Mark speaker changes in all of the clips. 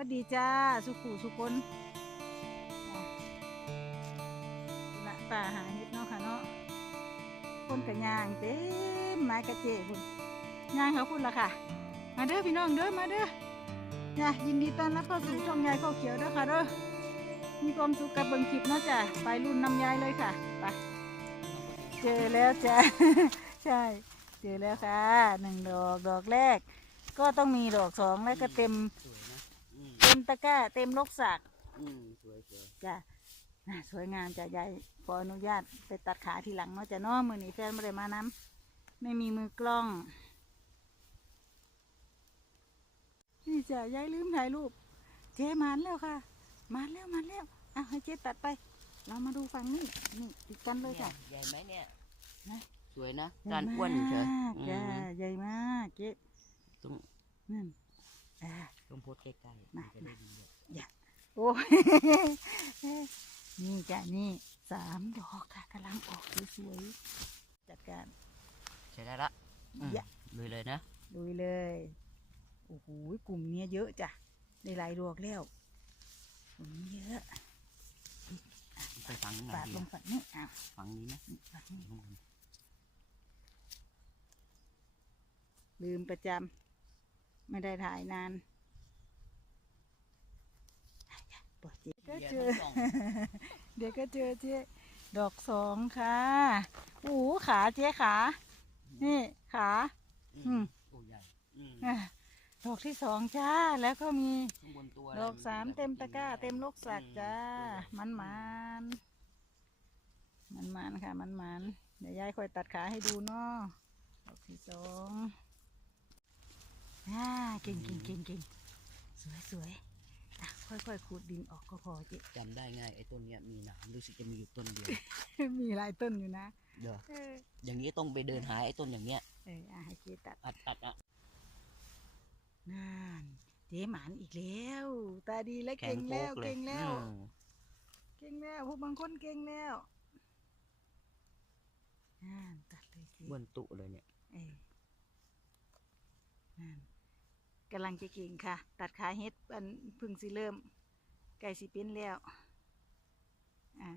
Speaker 1: วัสดีจ้า สุขูสุคนละป่าหาเฮ็ดเนาะค่ะเนาะคนกะยางเต็มไม้กระเจคุณยางเขาพุ่นละค่ะ มาเด้อพี่น้องเด้อมาเด้อนี่ยยินดีต้อนรับเข้าสู่ช่องยายข้าวเขียวเด้อค่ะเด้อมีความสุขกับเบิ่งคลิปเนาะจ้ะไปรุ่นนำยายเลยค่ะไปเจอแล้วจ้ะใช่เจอแล้วค่ะหนึ่งดอกดอกแรก ก็ต้องมีดอกสองแล้วก็เต็ม
Speaker 2: นะ ม
Speaker 1: เต็มตะกร้าเต็มลกสัก
Speaker 2: อืมสวยสวย
Speaker 1: จ้ะน่ะสวยงามจ้ะยายขออนุญาตไปตัดขาทีหลังเนาะจ้ะเนาะมือนี้แฟนไม่ได้มาน้ำไม่มีมือกล้อง นี่จ้ะยายลืมถ่ายรูป เจ๊มาแล้วค่ะ มาแล้วมาแล้วอะให้เจ๊ตัดไป เรามาดูฝั่งนี้นี่ติดกันเลยจ้ะ
Speaker 2: ใหญ่ไหมเนี่ย
Speaker 1: ไหน
Speaker 2: สวยนะ
Speaker 1: ใหญ่
Speaker 2: การอ้วนเฉย
Speaker 1: มาก
Speaker 2: อื
Speaker 1: จ้ะ
Speaker 2: ม
Speaker 1: ใหญ่มากเจ๊
Speaker 2: ต้อง
Speaker 1: นั่นอ่า
Speaker 2: ต้องโพสต์ใกล้ๆ
Speaker 1: มา
Speaker 2: จะได้ดีเลย
Speaker 1: โอ้ย นี่จ้ะนี่สามดอกค่ะกำลังออกสวยๆจัดการ
Speaker 2: ใช้ได้ละอืม
Speaker 1: อย่า
Speaker 2: ลุยเลยนะ
Speaker 1: ลุยเลยโอ้โหกลุ่มเนี้ยเยอะจ้ะได้หลายดอกแล้วกลุ่มนี้เยอะ
Speaker 2: ไปฝังไหน
Speaker 1: ปาด
Speaker 2: ดี
Speaker 1: ลง
Speaker 2: อะ
Speaker 1: ฝั่งนี้อ้าว
Speaker 2: ฝังนี้นะ
Speaker 1: ปาดนี่
Speaker 2: อืม
Speaker 1: ลืมประจำไม่ได้ถ่ายนาน ปล่อยเจ๊ก็เจอ
Speaker 2: ดี๋ยวต้องส่อง
Speaker 1: เดี๋ยวก็เจอเจ๊ดอกสองค่ะโอ้โหขาเจ๊ขา นี่ขา อืม
Speaker 2: โอ้ใหญ่อืม
Speaker 1: อะดอกที่สองจ้า แล้วก็มี
Speaker 2: ข้างบนตัว
Speaker 1: ดอกสามเต็มตะกร้า เต็มลูกสักจ้า มันมันมันมันค่ะ มันมันเดี๋ยวยายค่อยตัดขาให้ดูเนาะดอกที่สองอ่าเก่งเก่งเก่งเก่งสวยสวย อะค่อยค่อยๆขูดดินออกก็พอเจ๊
Speaker 2: จำได้ง่ายไอ้ต้นเนี้ยมีหนามรู้สึกจะมีอยู่ต้นเดียว
Speaker 1: มีหลายต้นอยู่นะ
Speaker 2: เดี๋ยว
Speaker 1: เออ
Speaker 2: อย่างนี้ต้องไปเดินหาไอ้ต้นอย่างเงี้ย
Speaker 1: เอออะให้เจ๊ตัด
Speaker 2: อัดอัดอะ
Speaker 1: นั่นเจ๊หมานอีกแล้วตาดีและ
Speaker 2: แข็
Speaker 1: เก่
Speaker 2: ง
Speaker 1: ง
Speaker 2: โป๊
Speaker 1: แล้ว
Speaker 2: กเลย
Speaker 1: เก่งแล้ว
Speaker 2: อืม
Speaker 1: เก่งแล้วพวกบางคนเก่งแล้วนั่นตัดเลยสิ
Speaker 2: บนตุเลยเนี่ย
Speaker 1: เออนั่น กำลังจะเก่งค่ะ ตัดขาเฮ็ดอันเพึ่งสิเริ่ม ไก่สิเป็นแล้ว อ่า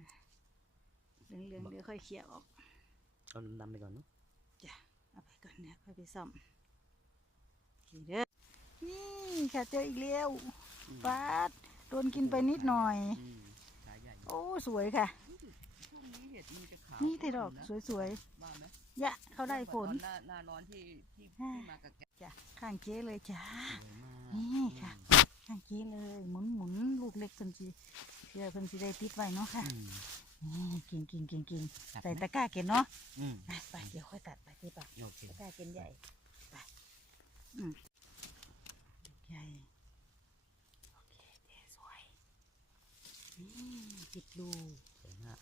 Speaker 1: เหลืองๆเดี๋ยวค่อยเขี่ยออก
Speaker 2: เอาดำๆไปก่อนเนาะ
Speaker 1: จ้ะเอาไปก่อนนะค่อยไปซ่อมโอเคเด้อนี่ค่ะเจออีกแล้ว
Speaker 2: อืม
Speaker 1: ปาดโดนกินไปนิดหน่อย
Speaker 2: อืมขาใหญ่
Speaker 1: โอ้สวยค่ะ
Speaker 2: ช่วงนี้เห็ดมันจะขาว
Speaker 1: นี่แต่ดอก
Speaker 2: นะ
Speaker 1: สวย
Speaker 2: ว่าไหม
Speaker 1: ๆยะเขาได้ผล
Speaker 2: ตอนหน้าหน้าร้อนที่ที่ที่มากับแก
Speaker 1: จ้ะข้างเจ๊เลยจ้า
Speaker 2: สวยมาก
Speaker 1: นี่ค่ะ ข้างเจ๊เลยหมุนหมุนลูกเล็กเพิ่นสิเพื่อเพิ่นสิได้ติดไว้เนาะค่ะ
Speaker 2: อืม
Speaker 1: นี่กิ่งกิ่งกิ่งกิ่ง
Speaker 2: ตัด
Speaker 1: ใส่
Speaker 2: ไหม
Speaker 1: ตะกร้าเก็นเนาะ
Speaker 2: อืม
Speaker 1: ไปไปเดี๋ยวค่อยตัดไปเจ๊ปะ
Speaker 2: โอเค
Speaker 1: ตะกร้าเก็นใหญ่ไปอืมใหญ่โอเคเจ๊สวยนี่ติดลูก
Speaker 2: สวยมาก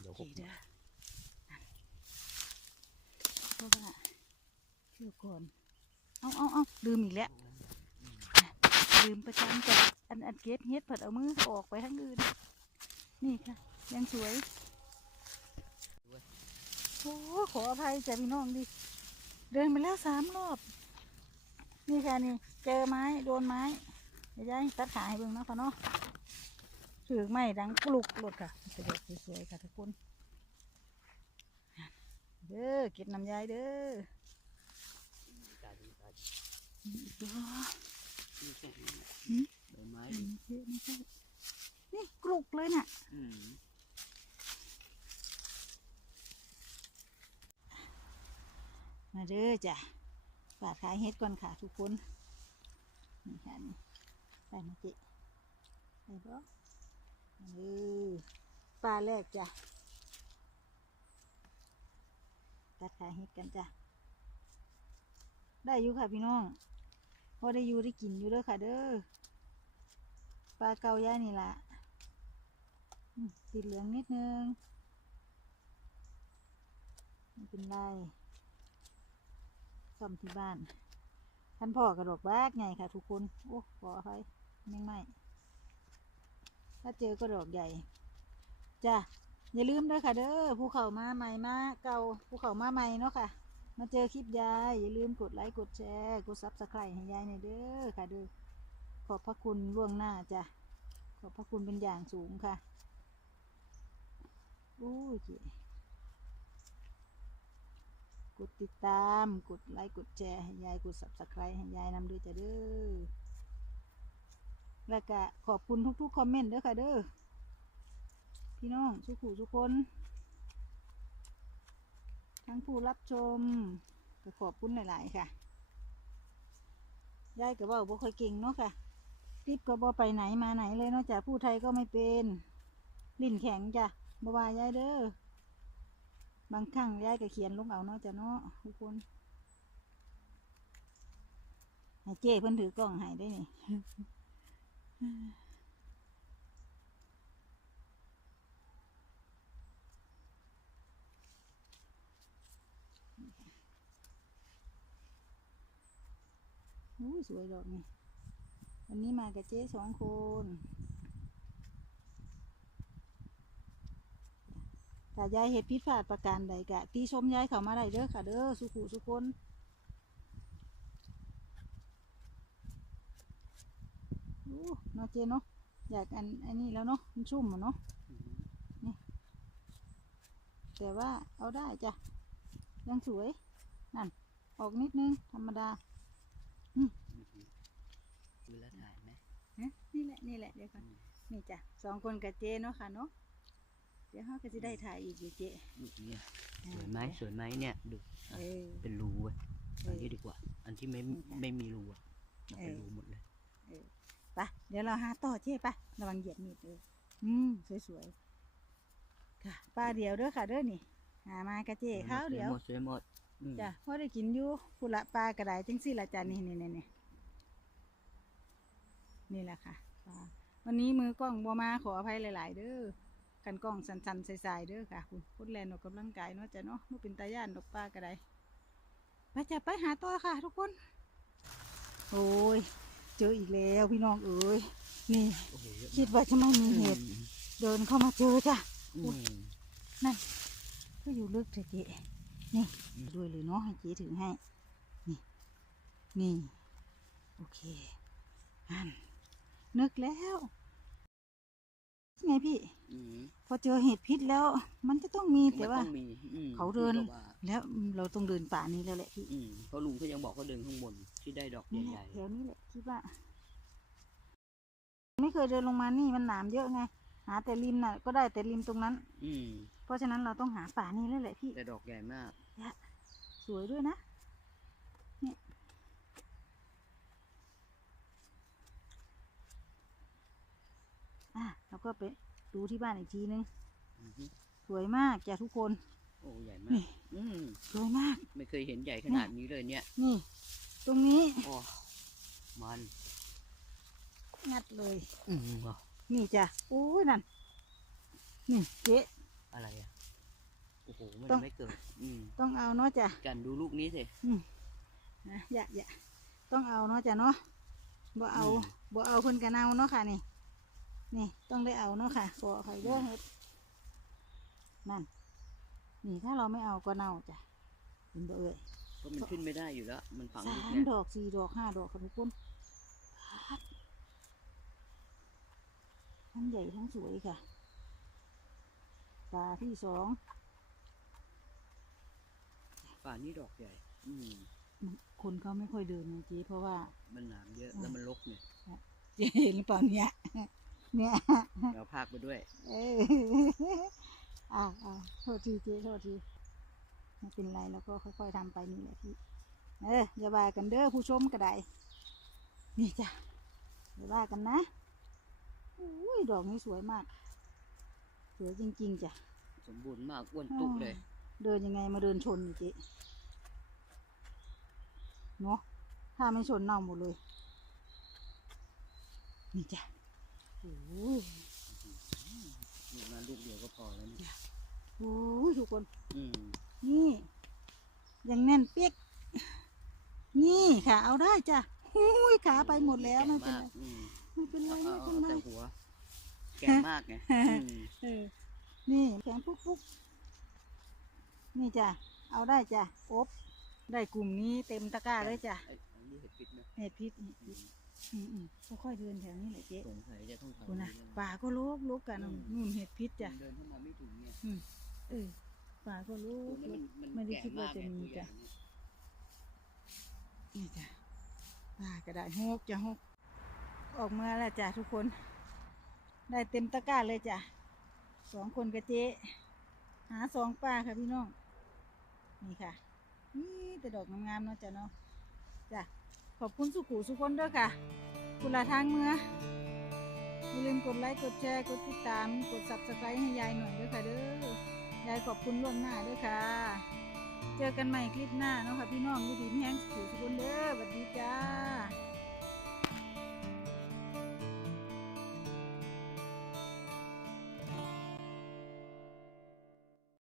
Speaker 2: เดี๋ยว
Speaker 1: โอ
Speaker 2: ห
Speaker 1: เค
Speaker 2: ก
Speaker 1: เด้อนั่นเพราะว่า เชื่ก่อนเอาเอาเอาลืมอีกแล้วลืมประจำจ้ะอันอันเก็บเฮ็ดผัดเอามือออกไปทั้งอื่น นี่ค่ะ ยังสวยโอ้ขออภัยจ้ะพี่น้องดิ เดินมาแล้วสามรอบ นี่ค่ะนี่ เจอไม้โดนไม้ยวยายตัดขาให้เบิ่งนะค่ะเนาะถือไม้ดังกลุกหลดค่ะสวยสวยๆค่ะทุกคน เด้อเก็บน้ำยายเด้อ นี่อีกตัว
Speaker 2: นี่ใช่ไหม
Speaker 1: หืม
Speaker 2: ใบไม้
Speaker 1: อันนี้เยอะไม่ใช่นี่กลุกเลยน่ะ
Speaker 2: อืม
Speaker 1: มาเด้อจ้ะฝากขายเฮ็ดก่อนค่ะทุกคน นี่ค่ะนี่ไปมาจิไปบ่มาเด้อปลาแรกจ้ะตัดขายเฮ็ดกันจ้ะ ได้อยู่ค่ะพี่น้อง พอได้อยู่ได้กินอยู่เด้อค่ะ เด้อปลาเกาย่านี่ละอืมติดเหลืองนิดนึงไม่เป็นไรซ่อมที่บ้านท่านพ่อกระดกแบกใหญ่ค่ะทุกคน โอ้ขออภัยไม่ไม่ถ้าเจอกระดกใหญ่จ้ะอย่าลืมเด้อค่ะ เด้อภูเขามาใหม่มาเก่าภูเขามาใหม่เนาะค่ะ มาเจอคลิปยาย อย่าลืมกดไลค์กดแชร์กดซับสไครต์ให้ยายหน่อยเด้อค่ะเด้อขอบพระคุณล่วงหน้าจ้ะขอบพระคุณเป็นอย่างสูงค่ะอู้ยกดติดตามกดไลค์กดแชร์ให้ยายกด subscribe ให้ยายนำด้วยจ้ะเด้อแล้วก็ขอบคุณทุกๆคอมเมนต์เด้อค่ะเด้อพี่น้องสุขุทุกคน ทั้งผู้รับชมก็ขอบคุณหลาย ๆ ค่ะยายก็เว่าบ่ค่อยเก่งเนาะค่ะรีบก็บ่ไปไหนมาไหนเลยนาะจ้ะผู้ไทยก็ไม่เป็นลิ้นแข็งจ้ะบ่ว่ายายเด้อบางครั้งยายก็เขียนลงเอาเนาะจ้ะเนาะทุกคนเจ้เพิ่นถือกล้องให้ได้นี่ อู้สวยดอกนี่วันนี้มากับเจ๊สองคนถ้ายายเห็ดพิษพลาดประการใดกะตีชมยายเขามาได้เด้อค่ะเด้อสุขุสุคนอู้เนาะเจเนาะอยากอันอันนี้แล้วเนาะมันชุ่มอะเนาะ
Speaker 2: อืม
Speaker 1: แต่ว่าเอาได้จ้ะยังสวยนั่นออกนิดนึงธรรมดา
Speaker 2: ดูแลวถ่ายไหม
Speaker 1: ฮะนี่แหละนี่แหละเดี๋ยวก่อน
Speaker 2: อืม
Speaker 1: นี่จ้ะสองคนกับเจเนาะค่ะเนาะเดี๋ยวเขาก็จะได้ถ่ายอีกอยู่เจ
Speaker 2: ลูกเนี่ยสวยไหมสวยไหมเนี่ยดูอะ
Speaker 1: เออ
Speaker 2: เป็นรูเว้ย
Speaker 1: เอ
Speaker 2: อัน
Speaker 1: อ
Speaker 2: นี้ดีกว่า อันที่ไม่
Speaker 1: นี่ค่ะ
Speaker 2: ไม่มีรูอะมันเป็น
Speaker 1: เออ
Speaker 2: รูหมดเลย
Speaker 1: ไปเดี๋ยวเราหาต่อเจ๊ไประวังเหยียบมีดเอออืมสวยๆค่ะป้าเดียวเด้อค่ะเด้อนี่ หามากระเจข้าวเดียว
Speaker 2: สวยหมดสวยหมดอืม
Speaker 1: จ้ะพอได้กินอยู่พุละปลากระไดจังสี่ละจ้ะนี่นี่นี่นี่นี่ แหละค่ะปลาวันนี้มือกล้องบัวมาขออภัยหลาย ๆ เด้อกันกล้องสันๆใสๆเด้อค่ะ คุณพุดแลนออกกำลังกายเนาะจ้ะเนาะมันเป็นตาย่านดอกปลากระไดไปจ้ะไปหาต่อค่ะ ทุกคน โอ้ย เจออีกแล้วพี่น้องเอ้ยนี่
Speaker 2: โอ้โหเยอะ
Speaker 1: คิดว่าจะไม่มี
Speaker 2: อื
Speaker 1: เห็ด
Speaker 2: ม
Speaker 1: เดินเข้ามาเจอจ้ะ
Speaker 2: อืม
Speaker 1: นั่นก็อยู่ลึกเถอะเจ๊นี่ด้วยเลยเนาะให้เจ๊ถือให้ นี่ นี่ โอเคอัน นึกแล้วไงพี่
Speaker 2: อืม
Speaker 1: พอเจอเห็ดพิษแล้ว มันจะต้องมีแต่
Speaker 2: มัน
Speaker 1: ว่า
Speaker 2: ต้องมีอืม
Speaker 1: เขาเดิน
Speaker 2: พี่ก็ว่า
Speaker 1: แล้วเราต้องเดินป่านี้แล้วแหละพี่
Speaker 2: อืมเพราะลุงเขายังบอกเขาเดินข้างบนที่ได้ดอก
Speaker 1: นี่แห
Speaker 2: ให
Speaker 1: ละ
Speaker 2: ญ่
Speaker 1: แถวนี้แหละคิดว่า ไม่เคยเดินลงมานี่มันหนามเยอะไง หาแต่ริมน่ะ ก็ได้แต่ริมตรงนั้น
Speaker 2: ๆอืม
Speaker 1: เพราะฉะนั้นเราต้องหาป่านี้แล้วแหละพี่
Speaker 2: แต่ดอกใหญ่มาก
Speaker 1: สวยด้วยนะ เนี่ย อะแล้วก็ไปดูที่บ้านอีกทีนึง
Speaker 2: อือฮึ
Speaker 1: สวยมากจ้ะทุกคน
Speaker 2: โอ้ใหญ่มา
Speaker 1: นี่
Speaker 2: ก อืม
Speaker 1: สวยมาก
Speaker 2: ไม่เคยเห็นใหญ่ขนาดนี้เลยเนี่ย
Speaker 1: นี่ ตรงนี้
Speaker 2: โอ้ มัน
Speaker 1: งัดเลย
Speaker 2: อืมว่ะ
Speaker 1: นี่จ้ะโอ้ยนั่น นี่เจ๊
Speaker 2: อะไรอะ โอ้โห มัน
Speaker 1: ต้อง
Speaker 2: ไม่เกิด อืม
Speaker 1: ต้องเอาเนาะจ้ะ
Speaker 2: กันดูลูกนี้สิ
Speaker 1: นะอย่าอย่าต้องเอาเนาะจ้ะเนาะบ่เอา
Speaker 2: อืม
Speaker 1: บ่เอาเพิ่นกันเอาเนาะค่ะนี่ นี่ต้องได้เอาเนาะค่ะขอไข่เด้อเฮ็ดนั่น นี่ถ้าเราไม่เอาก็เน่าจ้ะเป็นบ่เอ่ย
Speaker 2: เพราะมันขึ้นไม่ได้อยู่แล้ว มันฝัง
Speaker 1: สา
Speaker 2: ลึก
Speaker 1: ม
Speaker 2: เนี่ย
Speaker 1: ดอกสี่ดอกห้าดอกค่ะทุกคนปั๊ดทั้งใหญ่ทั้งสวยค่ะ ตาที่สอง
Speaker 2: ป่านี้ดอกใหญ่ อืม
Speaker 1: คนเขาไม่ค่อยเดินนะเจ๊เพราะว่า
Speaker 2: มันหนามเยอะแล้วมันรกเนี่ย
Speaker 1: เจ๊เห็นหรือเปล่าเนี่ย เนี่ย
Speaker 2: เราพากไปด้วย
Speaker 1: เอออ่าอ่าโทษทีเจ๊โทษทีไม่เป็นไรแล้วก็ค่อย ๆทำไปนี่แหละพี่ เอออย่าว่ากันเด้อผู้ชมก็ได้นี่จ้ะอย่าว่ากันนะอุ้ยดอกนี้สวยมาก สวยจริงๆจ้ะ
Speaker 2: สมบูรณ์มากอ้วนตุกเลย
Speaker 1: เดินยังไงมาเดินชนนี่เจ๊เนาะถ้าไม่ชนเน่าหมดเลย นี่จ้ะโอ้ย
Speaker 2: ลูกนั้นลูกเดียวก็พอแล้วนี่
Speaker 1: โอ้ยทุกคน
Speaker 2: อืม
Speaker 1: นี่ยังแน่นเปียก นี่ค่ะเอาได้จ้ะหุยขาไปหมดแล้วไม่เป็นไร
Speaker 2: อืม
Speaker 1: ไม่เป็นไรไม่
Speaker 2: เป็
Speaker 1: นไร
Speaker 2: แต่หัว แก่มากไงอืม
Speaker 1: เออ นี่แขนปุ๊กปุ๊กนี่จ้ะ เอาได้จ้ะอบ ได้กลุ่มนี้เต็มตะกร้าเลยจ้ะ
Speaker 2: ไอ้อันนี้เห็ดพิษไหม
Speaker 1: เห็ดพิษเห็ด
Speaker 2: อื
Speaker 1: พิษ
Speaker 2: ม
Speaker 1: อืมอืมค่อยๆเดินแถวนี้แหละเจ๊
Speaker 2: สงสัยจะต้องทำ
Speaker 1: คุณนะ
Speaker 2: เรื่อง
Speaker 1: ป่าก็ลุกลุกกันนู่นเห็ดพิษจ้ะ
Speaker 2: เดินเข้ามาไม่ถึงเนี่ย
Speaker 1: เออป่าก็ลุ
Speaker 2: ตัว
Speaker 1: ก
Speaker 2: นี้
Speaker 1: ลุ
Speaker 2: มัน
Speaker 1: ก
Speaker 2: มัน
Speaker 1: ไม่ได้
Speaker 2: แก่
Speaker 1: คิดว่ามา
Speaker 2: ก
Speaker 1: จะ
Speaker 2: ไง
Speaker 1: มี
Speaker 2: ตัวใหญ่
Speaker 1: จ้ะ
Speaker 2: เนี่ย
Speaker 1: นี่จ้ะป่าก็ได้หกจะหกออกมาแล้วจ้ะทุกคน ได้เต็มตะกร้าเลยจ้ะสองคนกับเจ๊หาสองป้าค่ะพี่น้อง นี่ค่ะนี่แต่ดอกงามๆเนาะจ้ะเนาะจ้ะ ขอบคุณสุขุสุคนด้วยค่ะ คุณลาทางเมืออย่าลืมกดไลค์ กดแชร์ กดติดตาม กด subscribe ให้ยายหน่อยด้วยค่ะเด้อยายขอบคุณล่วงหน้าด้วยค่ะ เจอกันใหม่คลิปหน้าเนาะค่ะพี่น้องดีดีแห้งสุขุสุคนเด้อสวัสดีจ้า